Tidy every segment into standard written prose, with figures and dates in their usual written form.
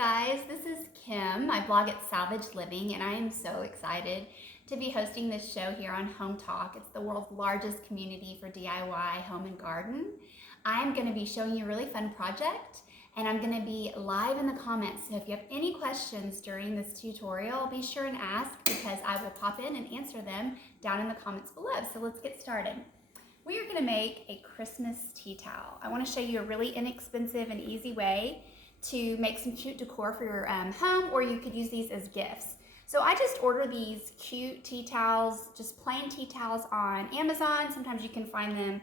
guys, this is Kim. I blog at Salvage Living, and I am so excited to be hosting this show here on Hometalk. It's the world's largest community for DIY home and garden. I'm going to be showing you a really fun project, and I'm going to be live in the comments. So if you have any questions during this tutorial, be sure and ask, because I will pop in and answer them down in the comments below. So let's get started. We are going to make a Christmas tea towel. I want to show you a really inexpensive and easy way to make some cute decor for your home, or you could use these as gifts. So I just order these cute tea towels, just plain tea towels on Amazon. Sometimes you can find them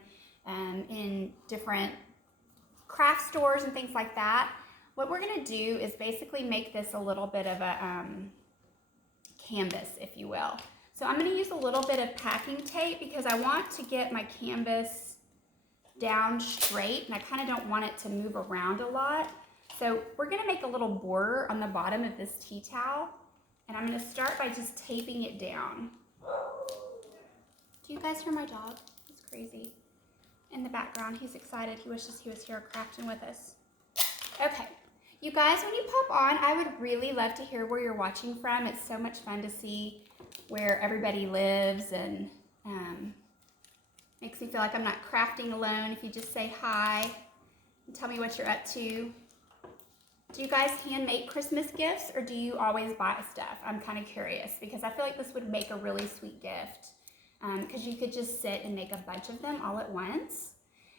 in different craft stores and things like that. What we're going to do is basically make this a little bit of a canvas, if you will. So I'm going to use a little bit of packing tape because I want to get my canvas down straight, and I kind of don't want it to move around a lot. So we're going to make a little border on the bottom of this tea towel, and I'm going to start by just taping it down. Do you guys hear my dog? He's crazy. In the background, he's excited. He wishes he was here crafting with us. Okay, you guys, when you pop on, I would really love to hear where you're watching from. It's so much fun to see where everybody lives, and makes me feel like I'm not crafting alone if you just say hi and tell me what you're up to. Do you guys hand make Christmas gifts, or do you always buy stuff? I'm kind of curious because I feel like this would make a really sweet gift because you could just sit and make a bunch of them all at once.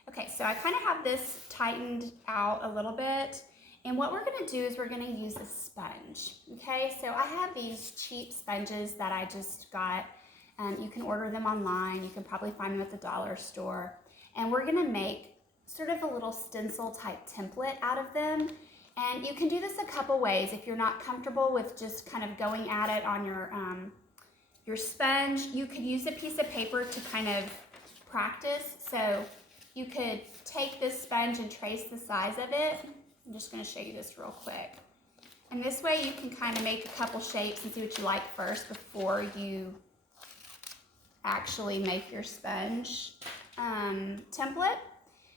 Okay, so I kind of have this tightened out a little bit, and what we're going to do is we're going to use a sponge. Okay, so I have these cheap sponges that I just got. You can order them online. You can probably find them at the dollar store, and we're going to make sort of a little stencil type template out of them. And you can do this a couple ways. If you're not comfortable with just kind of going at it on your sponge, you could use a piece of paper to kind of practice. So you could take this sponge and trace the size of it. I'm just going to show you this real quick. And this way you can kind of make a couple shapes and see what you like first before you actually make your sponge template.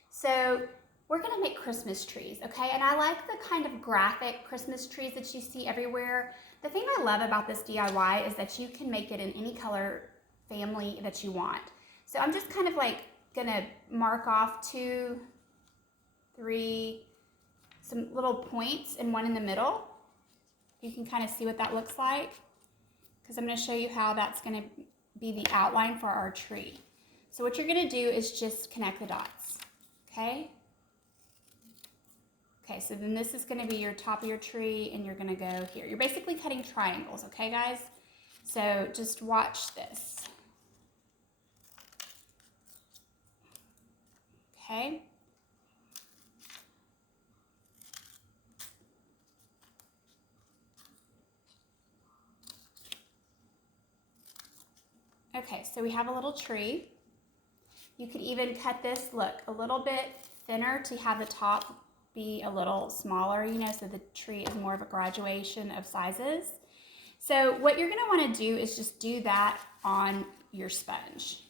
So we're going to make Christmas trees, okay? And I like the kind of graphic Christmas trees that you see everywhere. The thing I love about this DIY is that you can make it in any color family that you want. So I'm just kind of like going to mark off 2, 3, some little points and one in the middle. You can kind of see what that looks like, because I'm going to show you how that's going to be the outline for our tree. So what you're going to do is just connect the dots, okay? Okay, so then this is going to be your top of your tree, and you're going to go here. You're basically cutting triangles, okay, guys? So just watch this. Okay. Okay, so we have a little tree. You could even cut this, look, a little bit thinner to have the top be a little smaller, you know, so the tree is more of a graduation of sizes. So what you're going to want to do is just do that on your sponge.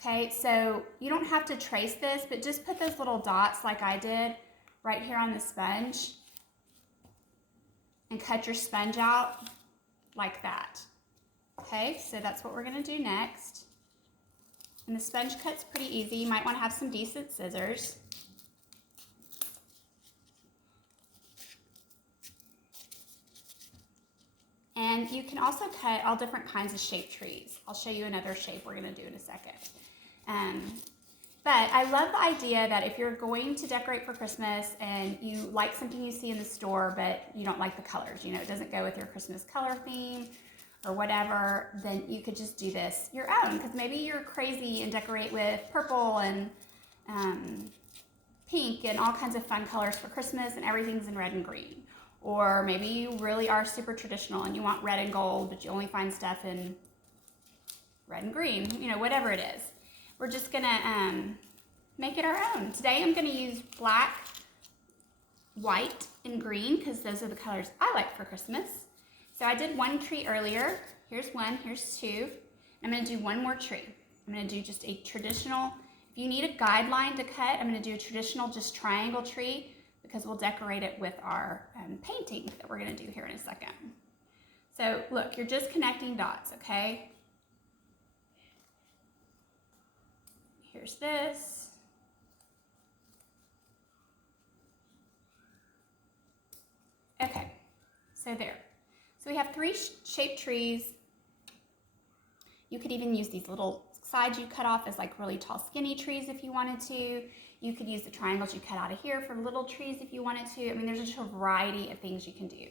Okay, so you don't have to trace this, but just put those little dots like I did right here on the sponge and cut your sponge out like that. Okay, so that's what we're going to do next. And the sponge cut's pretty easy. You might want to have some decent scissors. And you can also cut all different kinds of shaped trees. I'll show you another shape we're going to do in a second. But I love the idea that if you're going to decorate for Christmas and you like something you see in the store, but you don't like the colors, you know, it doesn't go with your Christmas color theme or whatever, then you could just do this your own, because maybe you're crazy and decorate with purple and pink and all kinds of fun colors for Christmas, and everything's in red and green. Or maybe you really are super traditional and you want red and gold, but you only find stuff in red and green, you know, whatever it is. We're just gonna make it our own. Today I'm gonna use black, white, and green, because those are the colors I like for Christmas. So I did one tree earlier. Here's one, here's 2. I'm gonna do one more tree. I'm gonna do just a traditional, if you need a guideline to cut, I'm gonna do a traditional just triangle tree, because we'll decorate it with our painting that we're going to do here in a second. So look, you're just connecting dots, okay? Here's this. Okay, so there. So we have 3 shaped trees. You could even use these little sides you cut off as like really tall skinny trees if you wanted to. You could use the triangles you cut out of here for little trees if you wanted to. I mean, there's just a variety of things you can do.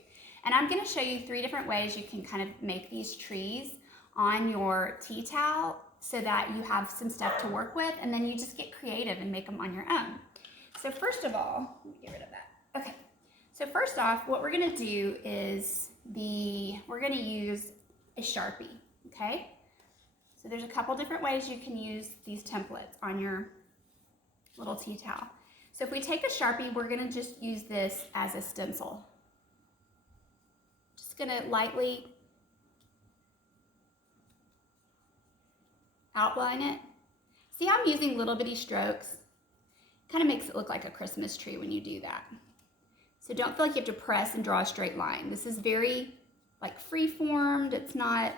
And I'm gonna show you 3 different ways you can kind of make these trees on your tea towel so that you have some stuff to work with, and then you just get creative and make them on your own. So first of all, let me get rid of that. Okay, so first off, what we're gonna do is we're gonna use a Sharpie, okay? So there's a couple different ways you can use these templates on your little tea towel. So if we take a Sharpie, we're gonna just use this as a stencil. Just gonna lightly outline it. See how I'm using little bitty strokes? Kind of makes it look like a Christmas tree when you do that. So don't feel like you have to press and draw a straight line. This is very like free-formed. It's not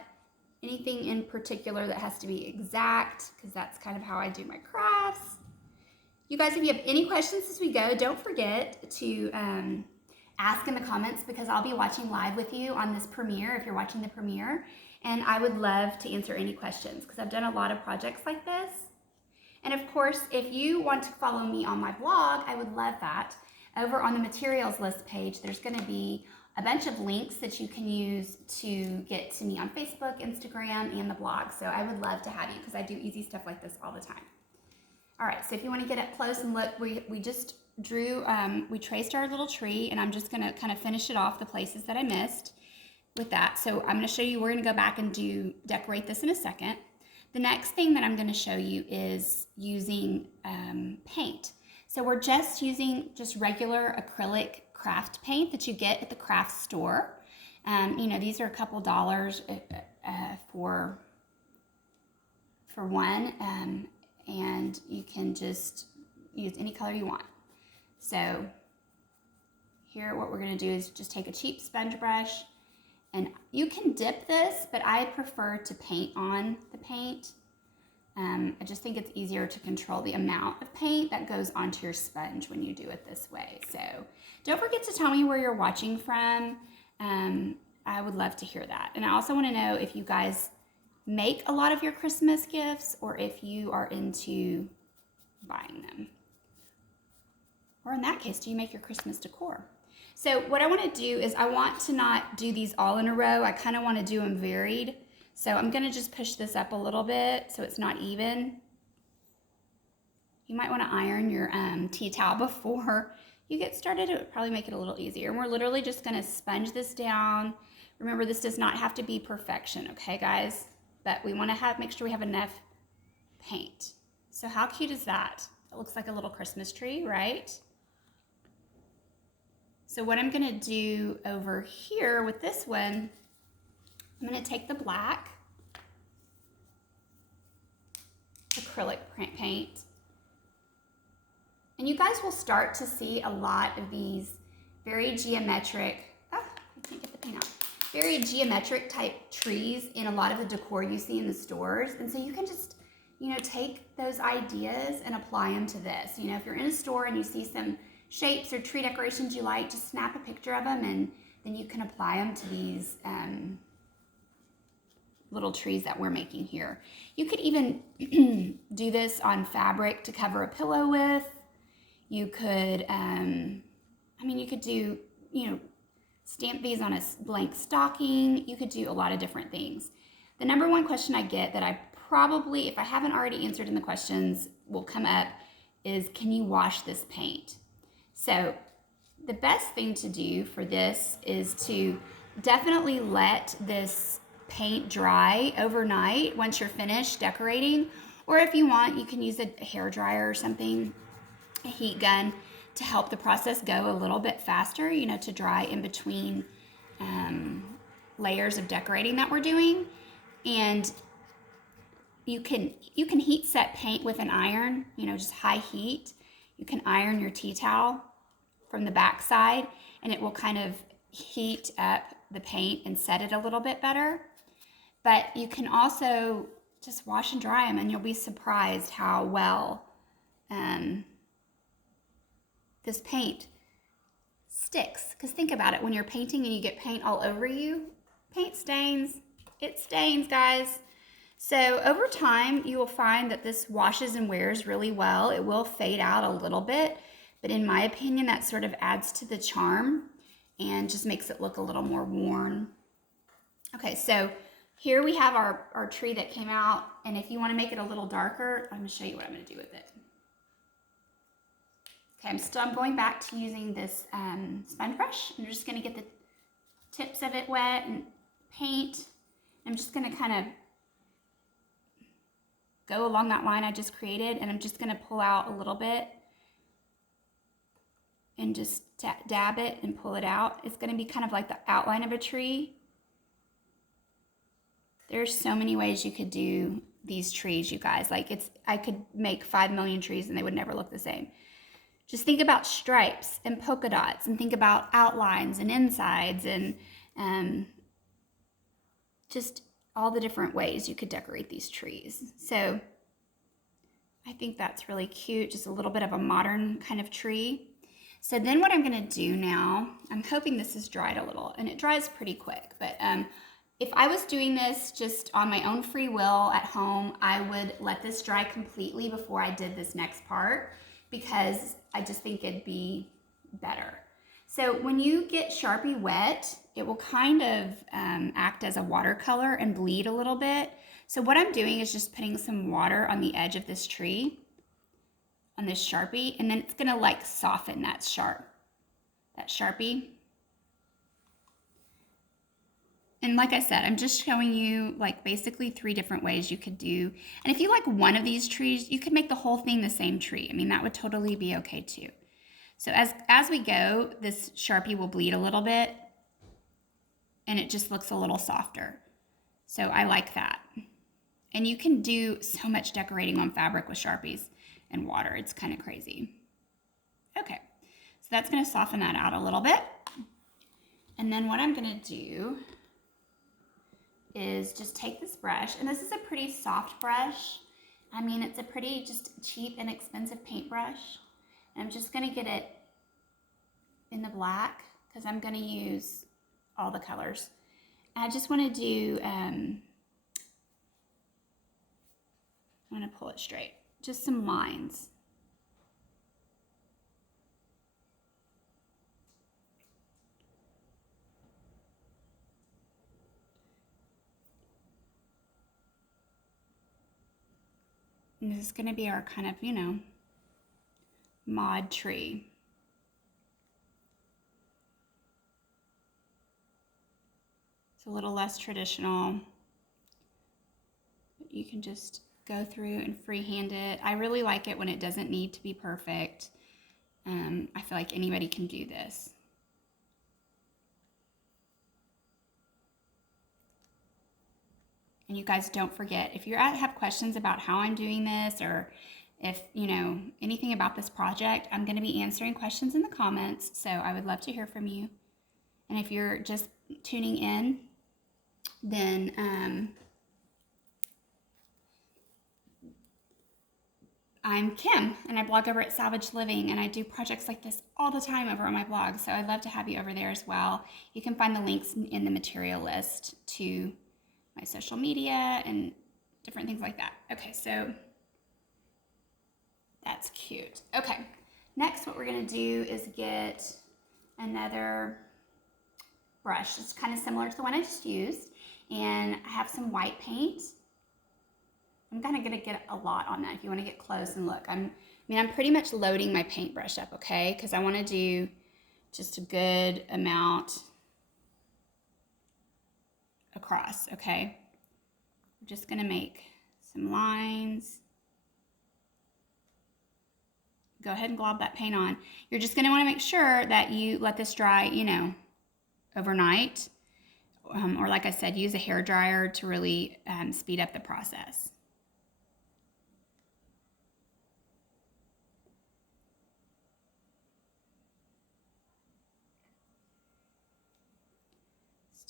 anything in particular that has to be exact, because that's kind of how I do my crafts. You guys, if you have any questions as we go, don't forget to ask in the comments, because I'll be watching live with you on this premiere if you're watching the premiere, and I would love to answer any questions because I've done a lot of projects like this. And of course, if you want to follow me on my blog, I would love that. Over on the materials list page, there's going to be a bunch of links that you can use to get to me on Facebook, Instagram, and the blog. So I would love to have you because I do easy stuff like this all the time. All right, so if you want to get up close and look, we just drew, we traced our little tree, and I'm just going to kind of finish it off the places that I missed with that. So I'm going to show you, we're going to go back and decorate this in a second. The next thing that I'm going to show you is using paint. So we're just using just regular acrylic craft paint that you get at the craft store. You know, these are a couple dollars for one, and you can just use any color you want. So here what we're going to do is just take a cheap sponge brush, and you can dip this, but I prefer to paint on the paint. I just think it's easier to control the amount of paint that goes onto your sponge when you do it this way. So don't forget to tell me where you're watching from. I would love to hear that. And I also want to know if you guys make a lot of your Christmas gifts, or if you are into buying them. Or in that case, do you make your Christmas decor? So what I want to do is I want to not do these all in a row. I kind of want to do them varied. So I'm going to just push this up a little bit so it's not even. You might want to iron your tea towel before you get started. It would probably make it a little easier. And we're literally just going to sponge this down. Remember, this does not have to be perfection, okay, guys? But we want to make sure we have enough paint. So how cute is that? It looks like a little Christmas tree, right? So what I'm going to do over here with this one, I'm going to take the black acrylic paint, and you guys will start to see a lot of these very geometric, I can't get the paint out, very geometric type trees in a lot of the decor you see in the stores. And so you can just, you know, take those ideas and apply them to this. You know, if you're in a store and you see some shapes or tree decorations you like, just snap a picture of them, and then you can apply them to these little trees that we're making here. You could even do this on fabric to cover a pillow with. You could, I mean, you could do, you know, stamp these on a blank stocking. You could do a lot of different things. The number one question I get that I probably, if I haven't already answered in the questions, will come up is, can you wash this paint? So the best thing to do for this is to definitely let this paint dry overnight once you're finished decorating. Or if you want, you can use a hair dryer or something, a heat gun, to help the process go a little bit faster, you know, to dry in between layers of decorating that we're doing. And you can heat set paint with an iron, you know, just high heat. You can iron your tea towel from the back side, and it will kind of heat up the paint and set it a little bit better. But you can also just wash and dry them, and you'll be surprised how well this paint sticks. Because think about it, when you're painting and you get paint all over you, paint stains. It stains, guys. So over time, you will find that this washes and wears really well. It will fade out a little bit, but in my opinion, that sort of adds to the charm and just makes it look a little more worn. Okay, so here we have our tree that came out, and if you want to make it a little darker, I'm going to show you what I'm going to do with it. Okay, I'm going back to using this sponge brush. I'm just going to get the tips of it wet and paint. I'm just going to kind of go along that line I just created, and I'm just going to pull out a little bit and just dab it and pull it out. It's going to be kind of like the outline of a tree. There's so many ways you could do these trees, you guys. Like I could make 5 million trees and they would never look the same. Just think about stripes and polka dots, and think about outlines and insides, and just all the different ways you could decorate these trees. So I think that's really cute, just a little bit of a modern kind of tree. So then what I'm gonna do now, I'm hoping this is dried a little, and it dries pretty quick, but if I was doing this just on my own free will at home, I would let this dry completely before I did this next part, because I just think it'd be better. So when you get Sharpie wet, it will kind of act as a watercolor and bleed a little bit. So what I'm doing is just putting some water on the edge of this tree, on this Sharpie, and then it's gonna like soften that Sharpie. And like I said, I'm just showing you like basically 3 different ways you could do. And if you like one of these trees, you could make the whole thing the same tree. I mean, that would totally be okay too. So as we go, this Sharpie will bleed a little bit, and it just looks a little softer. So I like that. And you can do so much decorating on fabric with Sharpies and water. It's kind of crazy. Okay, so that's gonna soften that out a little bit. And then what I'm gonna do is just take this brush, and this is a pretty soft brush. I mean, it's a pretty just cheap and expensive paintbrush. And I'm just gonna get it in the black, because I'm gonna use all the colors. And I just wanna do, I'm gonna pull it straight, just some lines. And this is going to be our kind of, mod tree. It's a little less traditional. But you can just go through and freehand it. I really like it when it doesn't need to be perfect. I feel like anybody can do this. And you guys don't forget, if you have questions about how I'm doing this, or if anything about this project, I'm going to be answering questions in the comments. So I would love to hear from you. And if you're just tuning in, then I'm Kim, and I blog over at Salvage Living, and I do projects like this all the time over on my blog. So I'd love to have you over there as well. You can find the links in the material list to my social media and different things like that. Okay, so that's cute. Okay, next what we're gonna do is get another brush. It's kind of similar to the one I just used, and I have some white paint. I'm kind of gonna get a lot on that if you wanna get close and look. I'm pretty much loading my paintbrush up, okay? Because I wanna do just a good amount across, okay? We're just gonna make some lines. Go ahead and glob that paint on. You're just gonna wanna make sure that you let this dry, overnight. Or like I said, use a hair dryer to really speed up the process.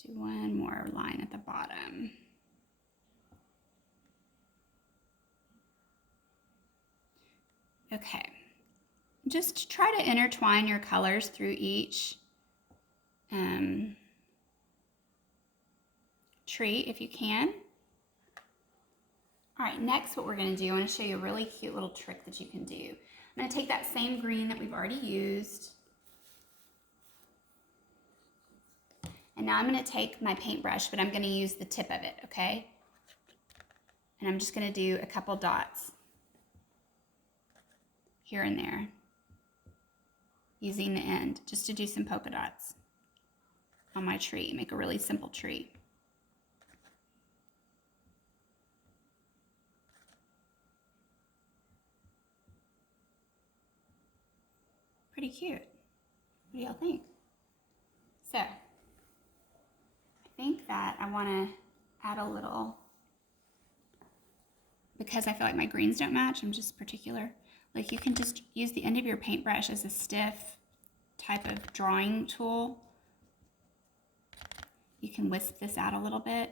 do one more line at the bottom. Okay, just try to intertwine your colors through each tree if you can. All right, next what we're gonna do, I wanna show you a really cute little trick that you can do. I'm gonna take that same green that we've already used, and now I'm gonna take my paintbrush, but I'm gonna use the tip of it, okay? And I'm just gonna do a couple dots here and there, using the end, just to do some polka dots on my tree, make a really simple tree. Pretty cute. What do y'all think? So, I think that I wanna add a little, because I feel like my greens don't match, I'm just particular. Like you can just use the end of your paintbrush as a stiff type of drawing tool. You can wisp this out a little bit.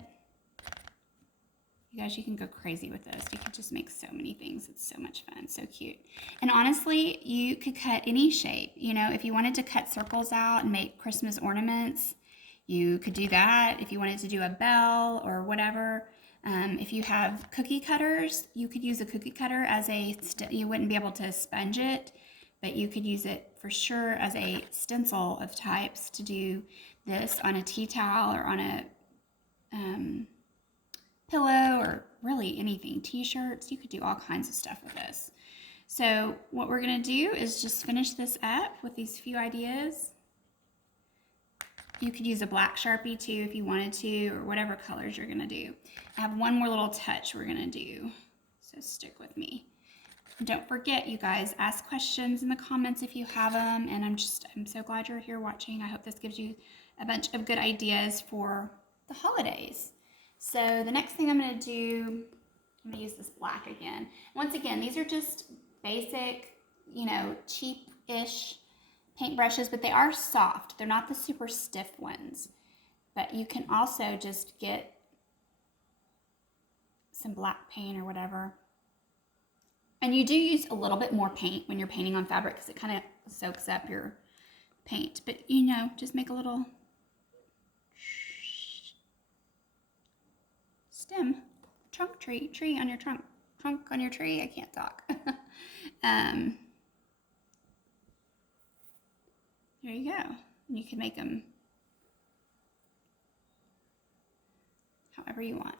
You guys, you can go crazy with this. You can just make so many things. It's so much fun, so cute. And honestly, you could cut any shape. You know, if you wanted to cut circles out and make Christmas ornaments, you could do that. If you wanted to do a bell or whatever. If you have cookie cutters, you could use a cookie cutter as a, you wouldn't be able to sponge it, but you could use it for sure as a stencil of types to do this on a tea towel or on a pillow or really anything, t-shirts. You could do all kinds of stuff with this. So what we're gonna do is just finish this up with these few ideas. You could use a black Sharpie too if you wanted to, or whatever colors you're gonna do. I have one more little touch we're gonna do, so stick with me. And don't forget, you guys, ask questions in the comments if you have them, and I'm so glad you're here watching. I hope this gives you a bunch of good ideas for the holidays. So the next thing I'm gonna do, I'm gonna use this black again. Once again, these are just basic, you know, cheap-ish paintbrushes, but they are soft. They're not the super stiff ones. But you can also just get some black paint or whatever. And you do use a little bit more paint when you're painting on fabric because it kind of soaks up your paint. But you know, just make a little stem, tree on your trunk on your tree. I can't talk. There you go. And you can make them however you want.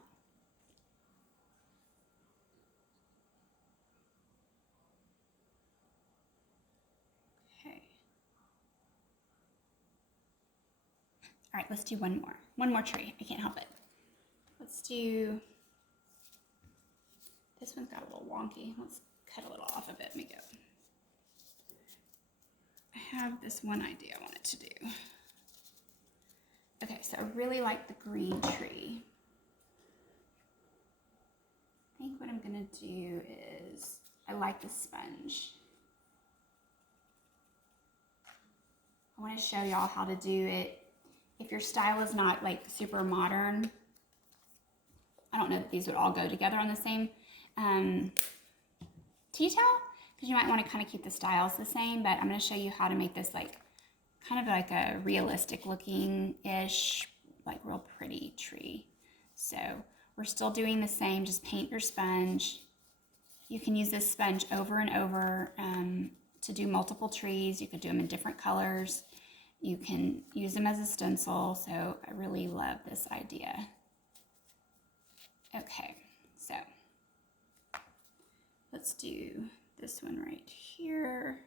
Okay. All right, let's do one more. One more tree. I can't help it. Let's do, this one's got a little wonky. Let's cut a little off of it. Let me go. I have this one idea I wanted to do. Okay, so I really like the green tree. I think what I'm gonna do is, I like the sponge. I wanna show y'all how to do it. If your style is not like super modern, I don't know that these would all go together on the same tea towel, because you might want to kind of keep the styles the same, but I'm going to show you how to make this like kind of like a realistic looking-ish, like real pretty tree. So we're still doing the same, just paint your sponge. You can use this sponge over and over to do multiple trees. You could do them in different colors. You can use them as a stencil, so I really love this idea. Okay, so let's do this one right here.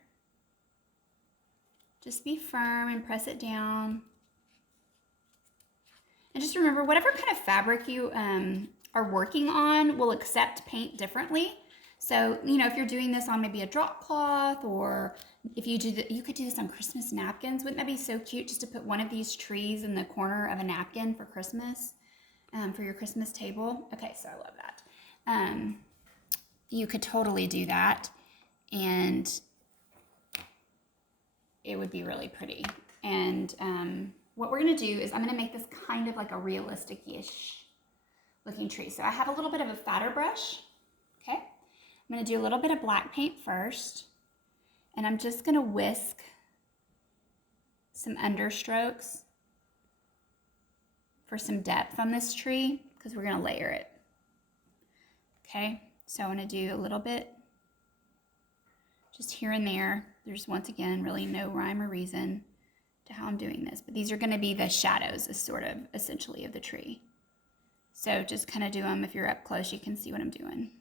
Just be firm and press it down. And just remember, whatever kind of fabric you are working on will accept paint differently. So, you know, if you're doing this on maybe a drop cloth, or if you do you could do this on Christmas napkins. Wouldn't that be so cute, just to put one of these trees in the corner of a napkin for Christmas, for your Christmas table? Okay, so I love that. You could totally do that, and it would be really pretty. And what we're gonna do is I'm gonna make this kind of like a realistic-ish looking tree. So I have a little bit of a fatter brush, okay? I'm gonna do a little bit of black paint first, and I'm just gonna whisk some understrokes for some depth on this tree because we're gonna layer it. Okay, so I'm gonna do a little bit just here and there. There's once again really no rhyme or reason to how I'm doing this, but these are gonna be the shadows, sort of essentially of the tree. So just kind of do them. If you're up close, you can see what I'm doing.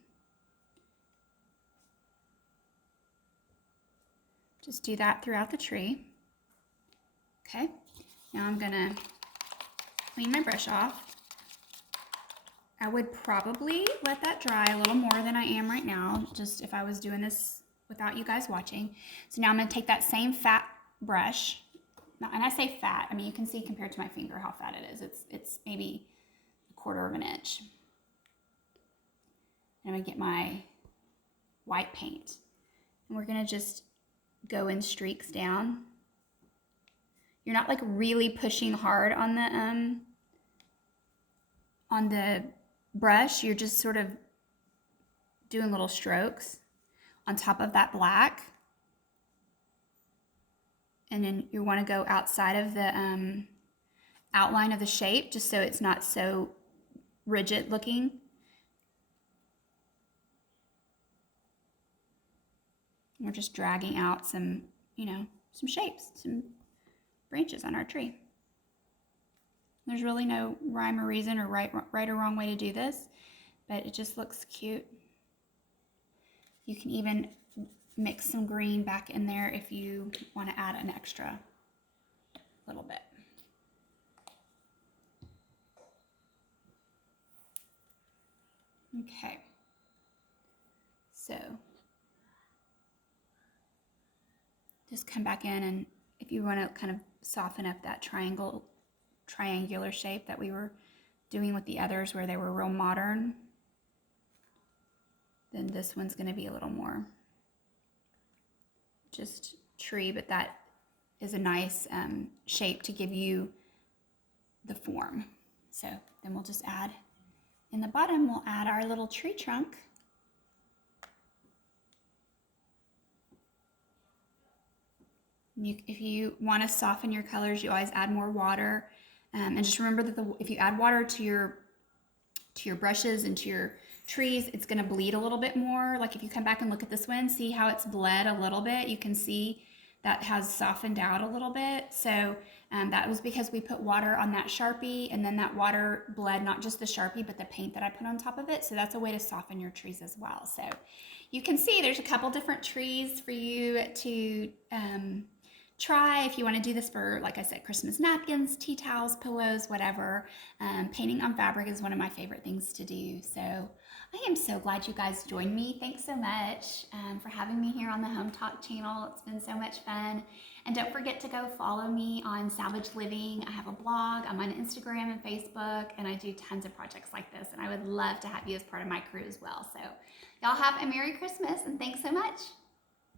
Just do that throughout the tree. Okay, now I'm gonna clean my brush off. I would probably let that dry a little more than I am right now, just if I was doing this without you guys watching. So now I'm gonna take that same fat brush, and I say fat, I mean, you can see compared to my finger how fat it is. It's maybe a 1/4 of an inch. And I'm gonna get my white paint, and we're gonna just go in streaks down. You're not like really pushing hard on the brush. You're just sort of doing little strokes on top of that black. And then you want to go outside of the outline of the shape, just so it's not so rigid looking. And we're just dragging out some, some shapes, some branches on our tree. There's really no rhyme or reason or right or wrong way to do this, but it just looks cute. You can even mix some green back in there if you want to add an extra little bit. Okay, so just come back in, and if you want to kind of soften up that triangular shape that we were doing with the others where they were real modern, then this one's going to be a little more just tree, but that is a nice shape to give you the form. So then we'll just add, in the bottom, we'll add our little tree trunk. If you want to soften your colors, you always add more water. And just remember that if you add water to your brushes and to your trees, it's going to bleed a little bit more. Like if you come back and look at this one, see how it's bled a little bit. You can see that has softened out a little bit. So that was because we put water on that Sharpie, and then that water bled not just the Sharpie, but the paint that I put on top of it. So that's a way to soften your trees as well. So you can see there's a couple different trees for you to try if you want to do this for, like I said, Christmas napkins, tea towels, pillows, whatever. Painting on fabric is one of my favorite things to do. So I am so glad you guys joined me. Thanks so much for having me here on the Hometalk channel. It's been so much fun. And don't forget to go follow me on Salvage Living. I have a blog. I'm on Instagram and Facebook, and I do tons of projects like this. And I would love to have you as part of my crew as well. So y'all have a Merry Christmas, and thanks so much.